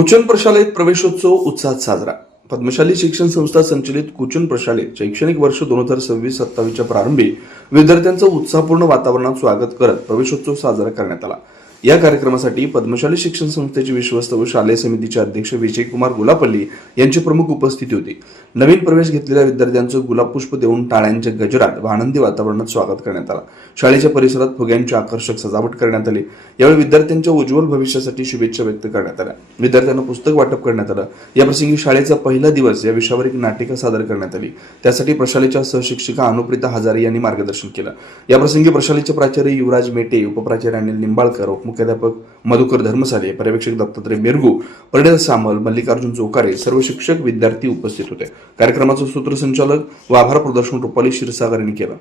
कुचन प्रशालेत प्रवेशोत्सव उत्साहात साजरा. पद्मशाली शिक्षण संस्था संचलित कुचन प्रशालेत शैक्षणिक वर्ष 2026-27च्या प्रारंभी विद्यार्थ्यांचं उत्साहपूर्ण वातावरणात स्वागत करत प्रवेशोत्सव साजरा करण्यात आला. या कार्यक्रमासाठी पद्मशाली शिक्षण संस्थेचे विश्वस्त व शालेय समितीचे अध्यक्ष विजयकुमार गुलापल्ली यांची प्रमुख उपस्थिती होती. नवीन प्रवेश घेतलेल्या विद्यार्थ्यांचं गुलाबपुष्प देऊन टाळ्यांच्या गजरात व आनंदी वातावरणात स्वागत करण्यात आलं. शाळेच्या परिसरात फुग्यांची आकर्षक सजावट करण्यात आली. यावेळी विद्यार्थ्यांच्या उज्ज्वल भविष्यासाठी शुभेच्छा व्यक्त करण्यात आल्या. विद्यार्थ्यांना पुस्तक वाटप करण्यात आलं. याप्रसंगी शाळेचा पहिला दिवस या विषयावर एक नाटिका सादर करण्यात आली. त्यासाठी प्रशालेच्या सहशिक्षिका अनुप्रिता हजारे यांनी मार्गदर्शन केलं. याप्रसंगी प्रशालेचे प्राचार्य युवराज मेटे, उपप्राचार्य अनिल निंबाळकर, मुख्याध्यापक मधुकर धर्मसाले, पर्यवेक्षक दत्तात्रय मेरगू, परिणय सामल, मल्लिकार्जुन चोकारे, सर्व शिक्षक विद्यार्थी उपस्थित होते. कार्यक्रमाचं सूत्रसंचालक व आभार प्रदर्शन रुपाली क्षीरसागर यांनी केलं.